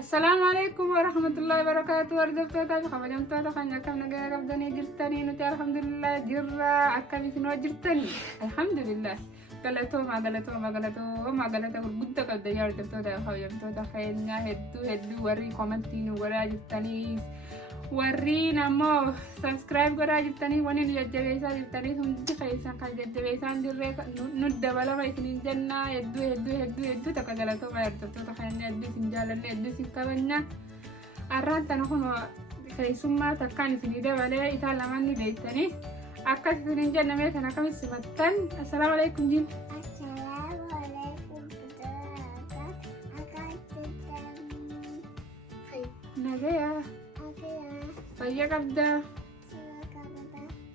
السلام عليكم ورحمة الله وبركاته. وردفتوتا خبجمتوتا خانيا كم نجا قبضني جرتني نتي الحمد لله جرا أكمل سنو جرتني الحمد لله. قالتو ورقدت قد يار دفتوتا خبجمتوتا خينا هدو وري كومنتين ورا جرتني ورينا مو سبسكرايب ورا جرتني وني يجبيسا جرتني هم دي خيسان كان يجبيسا ندري ندبلا ريتني جنة هدو تكالتو ما يردفتوتا خينا هدو سنجالنا هدو سنكبنا أران تنخون خيسوما تكاني سنيدا ولا يتعلماني بيتني أكاد سنجال نميتنا كم السمتن. السلام عليكم جين. السلام عليكم نجيا فيا قبدا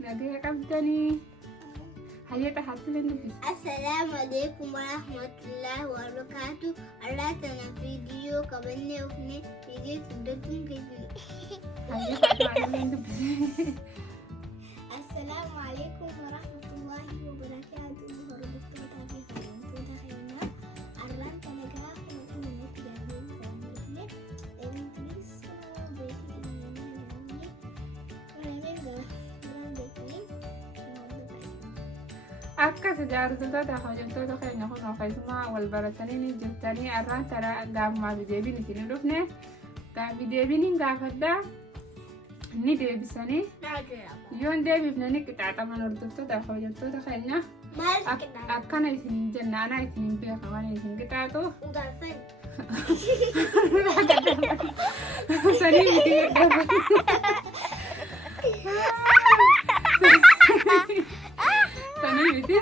نجيا قبدني هيا تحت لنا. السلام عليكم ورحمة الله وبركاته. أردنا فيديو كبني وفني فيديو تدكم كذي. هيا تحت لنا. السلام عليكم ورحمة الله وبركاته. Akka sejaartota hojjettoota keenya kun keessumaa wal baratanii jirtanii arraan taraa gaafumaa fi deebiin isin dhufne gaaffii deebiin gaafadhaa ni deebisanii yoon deebifne ni qixaaxaman hordoftoota hojjettoota keenya akkana isin jenna anaa isin beekaman isin qixaaxu sanii miti sanii miti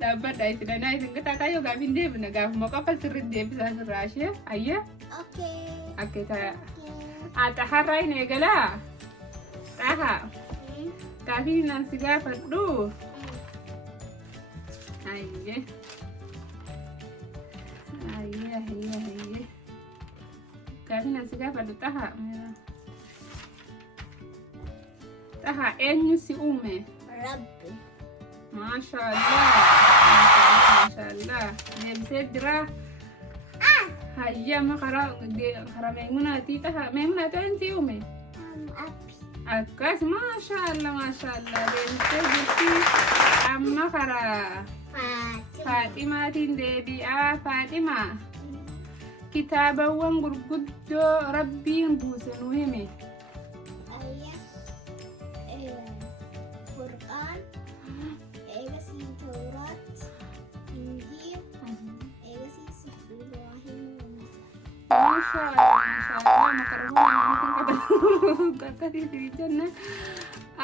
dhaabbadha isin anaa isin qixaaxaa yoo gaafiin deebina gaafuma qofa sirriitti deebisaa sirraa ishee ayya akka ta'a ata harraa hin eegalaa taha gaafiin nan si gaafadhu ayye gaafiin nan si gaafadhu taha eenyu si uume? Rabbi. Maashaallah deebisee jira. Hayya amma karaa meemunaatii taha meemunaati eenyu si uume? Akkas maashaallah deebisee jirti. Amma karaa Faaximaatiin deebi'aa. Faaximaa kitaabawwan gurguddoo Rabbiin buuse nuu himi. Qur'aan, eegasii Tawraat, Injiil, eegasii Suhuf Ibraahim.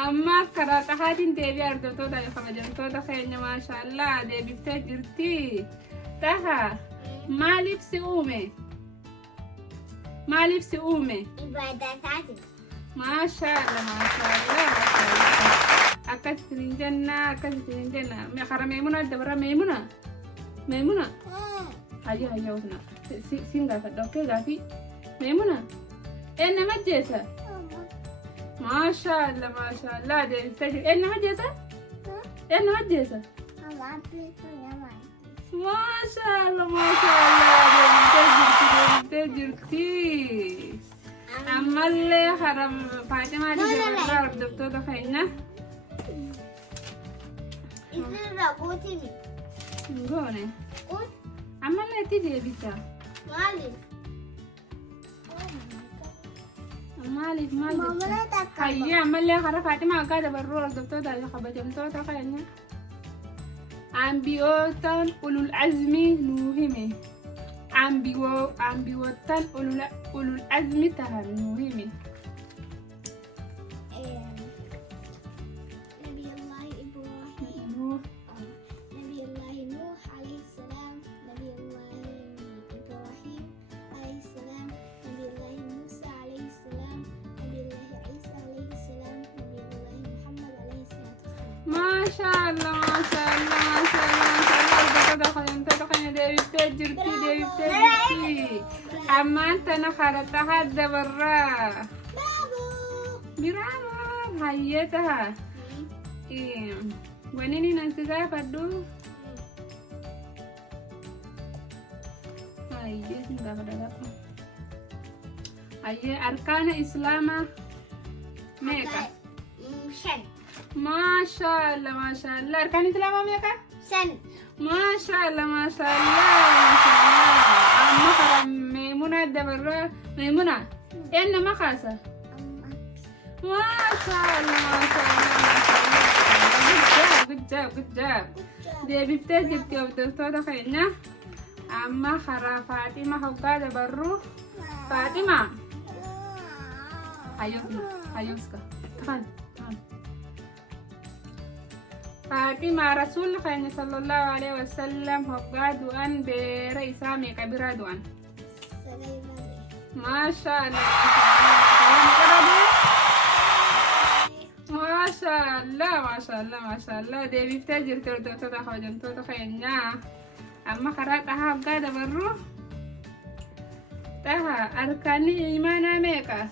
Amma karaa xahaatiin deebii argattoota kabajamtoota keenya maashaallah deebiftee jirti. Taha maaliif si uume? Ibaadataati. maashaallah akkas isin jenna karaa meemunaa dabara meemuna hayya usna siin gaafadha okkee gaafii meemuna eenyu majjeessa maashaallah deebistee jirti eenyu majjeessa maashaallah deebistee jirti ammallee haram Faaximaa dabarraa hordoftoota keenya Isirraa qootimi. goone ammallee itti deebisa Maaliif? maaliif Maamula takka. hayya ammallee karaa Faaximaa akka dabarruu hordoftoota kabajamtoota keenya ambiyootaan ulul azmii nuu hime ambiyootaan ulul azmii tahan nuu hime. نبي الله إبراهيم، نبي الله نوح عليه السلام، نبي الله إبراهيم عليه السلام، نبي الله موسى عليه السلام، نبي الله عيسى عليه السلام، نبي الله محمد عليه الصلاة والسلام. maashaallah hordoftoota keenya deebiftee jirti ammaan tana karaa xahaa dabarraa biraama hayyee taha wanini nan si gaafadhu hayyee sin gaafadha gaafa أي أركان إسلام ميكا شن ما شاء الله ما شاء الله أركان إسلام ميكا شن ما شاء الله ما شاء الله ما شاء الله أما خرم ميمونة دبرة ميمونة إن ما خاسة ما شاء الله ما شاء الله ما شاء الله good job good job دي بيبتدي الدكتورة خينا أما خرا فاطمة حقا دبرو فاطمة أيوسكا تعال فاطمة رسول خينا صلى الله عليه وسلم حقا دوان برئيسا ميكا برا دوان ما شاء الله ما شاء الله ما شاء الله ما شاء الله دي بيفتجر تردو تخوجن تخينا أما خراتها قاعدة برو تها أركان إيمانا ميكا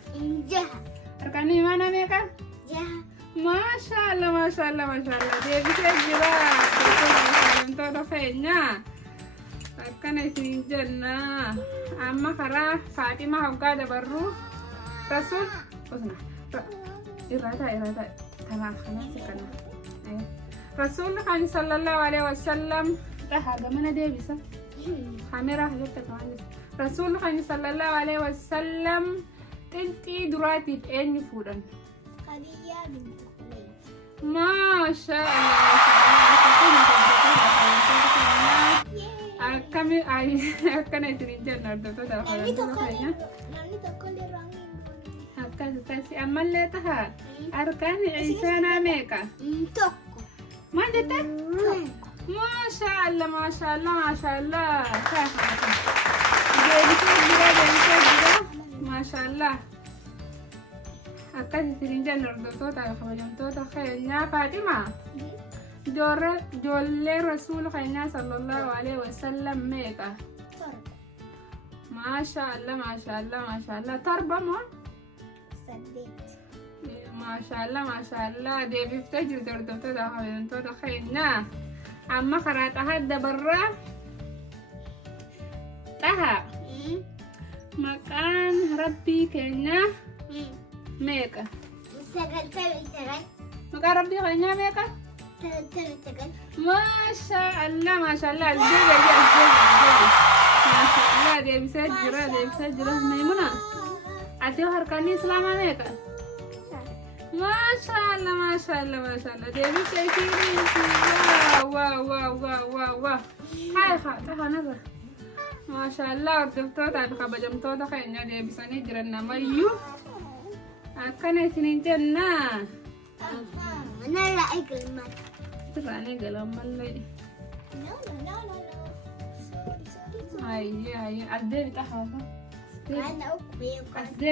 جه أركان إيمانا ميكا جه ما شاء الله ما شاء الله ما شاء الله دي بيفتجر تردو تخينا أركان إسنجنا أما خرا فاطمة قاعدة برو رسول أسمع إرادة تمام خلاص كنا رسول الله صلى الله عليه وسلم هذا من ديبسة خامرة هجبت كمان رسول الله صلى الله عليه وسلم تنتي دراتي بأني فورا خديجة بنت خليل ما شاء الله kami ay akan ay tinidyan na dito daw Nani tokol rangin akan kasi amal leta ha arkan ay sana meka toko manjata masya Allah masya Allah masya Allah jadi kita masya Allah akan tinidyan na dito daw kayaknya Fatima jolle rasul khayna sallallahu alaihi wasallam meka ما شاء الله ما شاء الله ما شاء الله تربة ما صدقت ما شاء الله ما شاء الله دي بيفتجر تدا خينا أما خرات هذا برا تها مكان ربي كنا ميكا مكان ربي كنا ميكا ما شاء الله ما شاء الله الجبل ما شاء الله دي بسجرة ميمونة أتيو هركاني إسلام ميكا ما شاء الله ما شاء الله ما شاء الله دي بسجرة واو هاي خا نظر ما شاء الله ورتبتو تعب خبجمتو دخينا دي بساني جرنا ميو أكنا سنين جنة أنا لا أقل تراني قلم ملي no أي أدبي تحفة أنا أقبل أدبي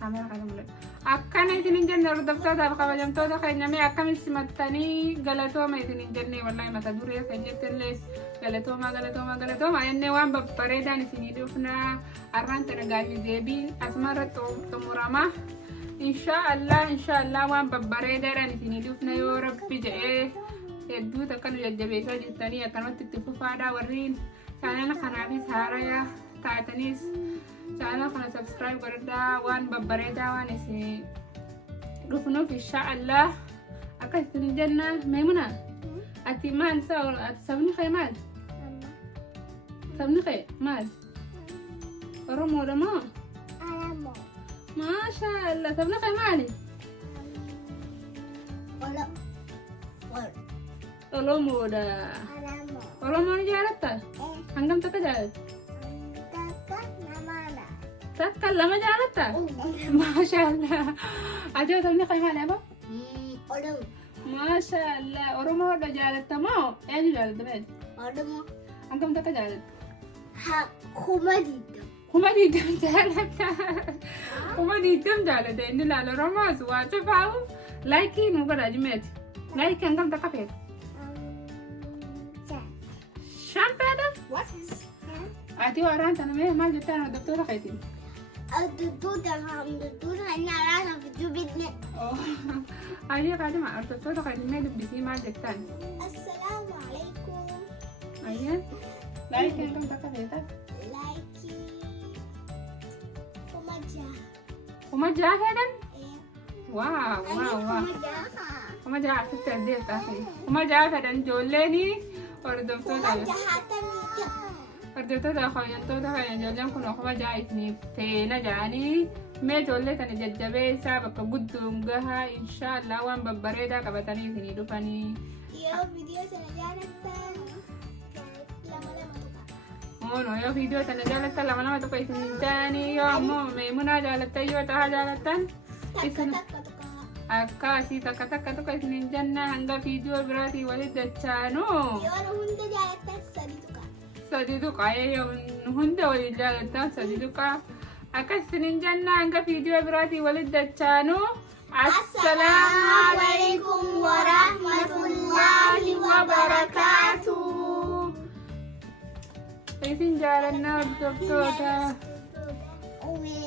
كاميرا قدم لك أكنا يتنين جنة ردفتو دار خبجمتو دخينا مي أكنا سمتني غلطو ما يتنين جنة والله ما تدوري خيني تلس غلطو ما إني وان ببريدا نسيني دوفنا أران تنقالي ديبين أسمارة تمرامة إن شاء الله وان ببريدا نسيني دوفنا يو ربي جئه hedduu takkan jajjabeessaa jirtanii akkanumatti itti fufaadhaa warriin chaanala kanaafis haaraya taatanis chaanala kana subscribe godhadhaa waan babbareedaa waan isin dhufnuuf inshaallah akka isin jenna Maimuna ati maal ati sabni kee maal sabni kee maal Oromoodha moo maashaallah sabni kee maali Oromoodha Oromoon jaalatta hangam takka jaalatta takka lama jaalatta maashaallah ati sabni kee maali aba maashaallah Oromoodha jaalatta moo eenyu jaalatta beed hangam takka jaalatta kuma diidam jaalatta kuma diidam jaalatta inni laala Oromoos waa cufaawu laayikii nu godhaa jimeeti laayikii hangam takka feeta Shampiyada? What? Ati waraan tanah meh mal jutaan ada doktor kaitin. Doktor hanya orang jubitnya. Oh, ayah kadi mah doktor kaitin meh di sini mal jutaan. Assalamualaikum. Ayah, like yang kamu tak kata. Like. kuma jaha fedhan waaw Jaha. kuma jaha asitti addeetta kuma jaha fedhan ijoolleeni hordoftoota hordoftoota fayyadamtoota ijoolleen kun kuma jaha isiniif teena jedhanii mee ijoollee kana jajjabeessaa bakka guddoon gahaa inshaallah waan babbareedaa qabatanii isinii dhufanii. Yoo viidiyoo sana jaalattan lama tuqa. Yoo viidiyoo sana jaalattan lama tokko isin jedhanii yoo ammoo Meemunaa jaalattan yoo Tahaa jaalattan Takka tuqa. akkasii takka tokko isin jenna hanga viidiyoo biraatii walitti dachaanu. Yoo nu hunda jaalattan 3 tuqa. Sadi tuqa yoo hunda waliin jaalattan 3 tuqa akkas isin jenna hanga viidiyoo biraatii walitti dachaanu. Assalamualaikum warahmatullahi wabarakatuh. Isin jaalanna hordoftoota. Umi.